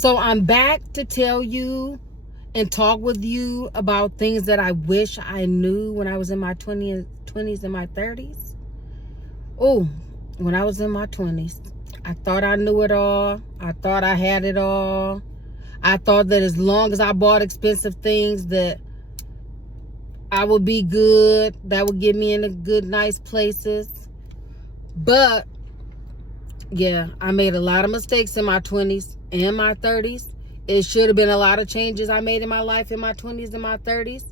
So I'm back to tell you and talk with you about things that I wish I knew when I was in my 20s and my 30s. Oh, when I was in my 20s, I thought I knew it all. I thought I had it all. I thought that as long as I bought expensive things that I would be good. That would get me into good, nice places. But yeah, I made a lot of mistakes in my 20s and my 30s. It should have been a lot of changes I made in my life in my 20s and my 30s.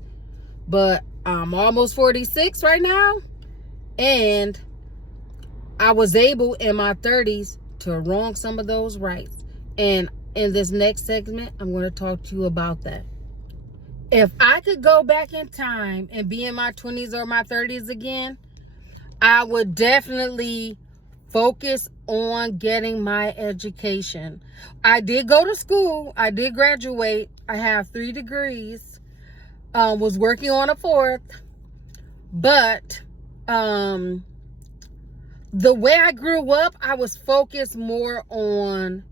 But I'm almost 46 right now. And I was able in my 30s to wrong some of those rights. And in this next segment, I'm going to talk to you about that. If I could go back in time and be in my 20s or my 30s again, I would definitely focus on getting my education. I did go to school. I did graduate. I have 3 degrees. Was working on a 4th. But the way I grew up, I was focused more on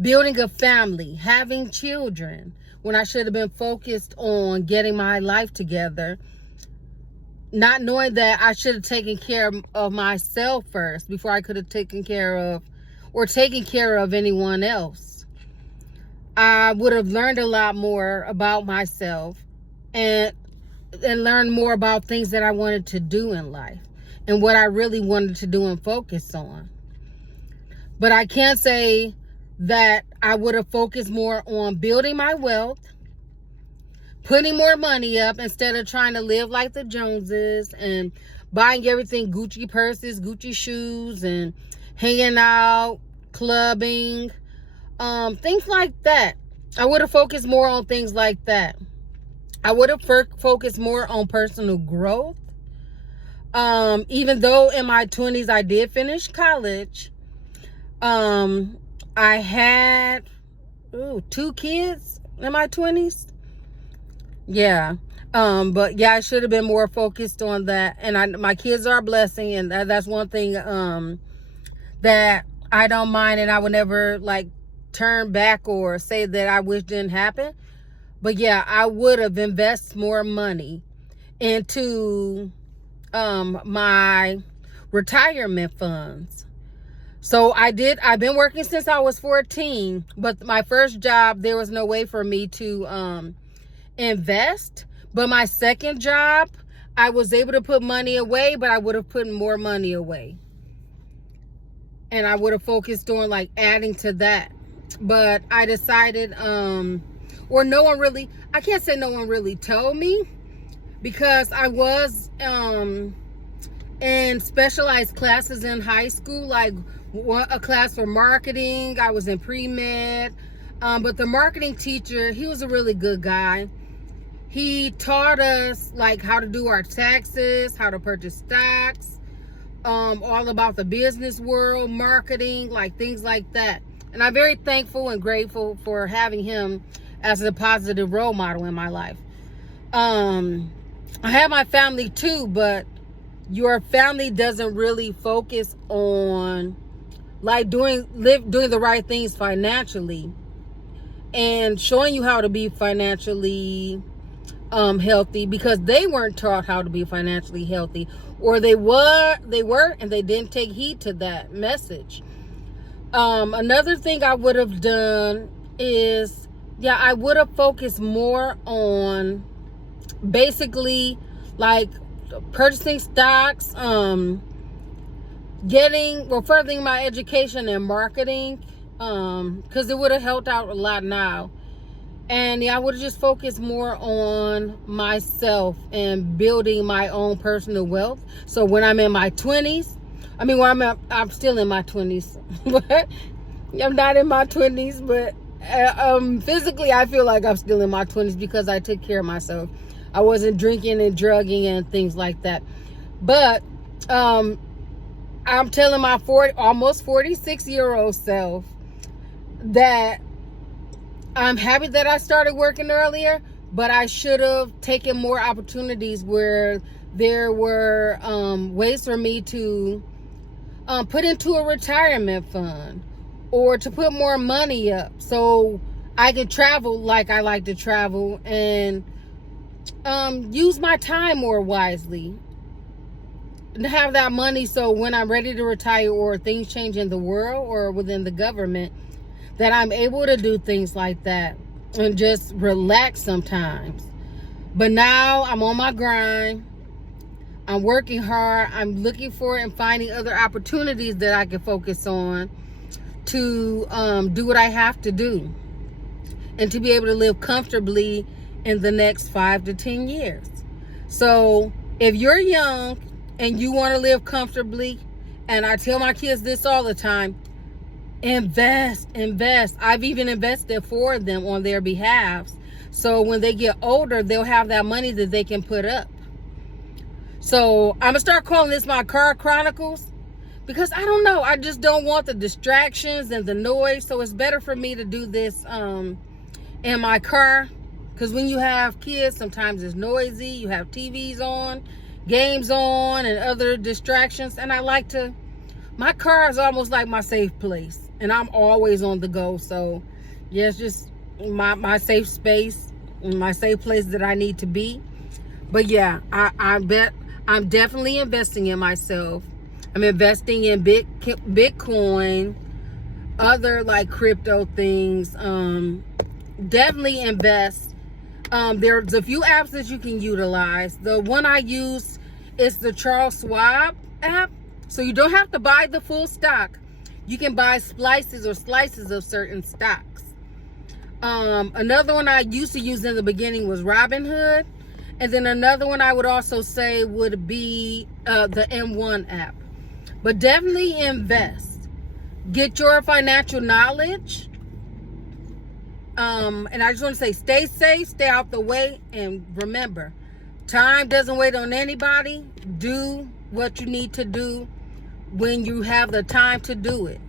building a family, having children, when I should have been focused on getting my life together. Not knowing that I should have taken care of myself first before I could have taken care of anyone else. I would have learned a lot more about myself and learned more about things that I wanted to do in life and what I really wanted to do and focus on. But I can't say that I would have focused more on building my wealth, putting more money up instead of trying to live like the Joneses and buying everything Gucci purses, Gucci shoes, and hanging out, clubbing, things like that. I would have focused more on things like that. I would have focused more on personal growth. Even though in my 20s I did finish college, I had 2 kids in my 20s. Yeah. But yeah, I should have been more focused on that. And my kids are a blessing, and that's one thing that I don't mind, and I would never turn back or say that I wish didn't happen. But yeah, I would have invested more money into my retirement funds. So I've been working since I was 14, but my first job, there was no way for me to invest. But my second job, I was able to put money away, but I would have put more money away. And I would have focused on adding to that. But I decided, I can't say no one really told me, because I was in specialized classes in high school, a class for marketing. I was in pre-med. But the marketing teacher, he was a really good guy. He taught us how to do our taxes, how to purchase stocks, all about the business world, marketing, things like that. And I'm very thankful and grateful for having him as a positive role model in my life. I have my family too, but your family doesn't really focus on doing the right things financially and showing you how to be financially healthy, because they weren't taught how to be financially healthy, or they were and they didn't take heed to that message. Another thing I would have done is, I would have focused more on basically purchasing stocks, furthering my education in marketing, because it would have helped out a lot now. And I would have just focused more on myself and building my own personal wealth. So when I'm in my 20s, I'm still in my 20s, but I'm not in my 20s, but physically I feel like I'm still in my 20s because I took care of myself. I wasn't drinking and drugging and things like that. But I'm telling my almost 46-year-old self that I'm happy that I started working earlier, but I should have taken more opportunities where there were ways for me to put into a retirement fund, or to put more money up so I can travel like I like to travel, and use my time more wisely, to have that money so when I'm ready to retire or things change in the world or within the government, that I'm able to do things like that and just relax sometimes. But now I'm on my grind. I'm working hard. I'm looking for and finding other opportunities that I can focus on to do what I have to do and to be able to live comfortably in the next 5 to 10 years. So if you're young and you want to live comfortably, and I tell my kids this all the time, invest. I've even invested for them on their behalf. So when they get older, they'll have that money that they can put up. So I'm going to start calling this my Car Chronicles, because I don't know. I just don't want the distractions and the noise. So it's better for me to do this in my car. Because when you have kids, sometimes it's noisy. You have TVs on, games on, and other distractions. And I like to, my car is almost like my safe place. And I'm always on the go. So yeah, it's just my safe space, my safe place that I need to be. But yeah, I bet I'm definitely investing in myself. I'm investing in Bitcoin, other like crypto things. Definitely invest. There's a few apps that you can utilize. The one I use is the Charles Schwab app. So you don't have to buy the full stock. You can buy slices of certain stocks. Another one I used to use in the beginning was Robinhood. And then another one I would also say would be the M1 app. But definitely invest. Get your financial knowledge. And I just want to say, stay safe, stay out the way, and remember, time doesn't wait on anybody. Do what you need to do when you have the time to do it.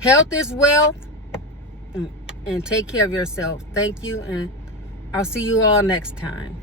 Health is wealth, and take care of yourself. Thank you, and I'll see you all next time.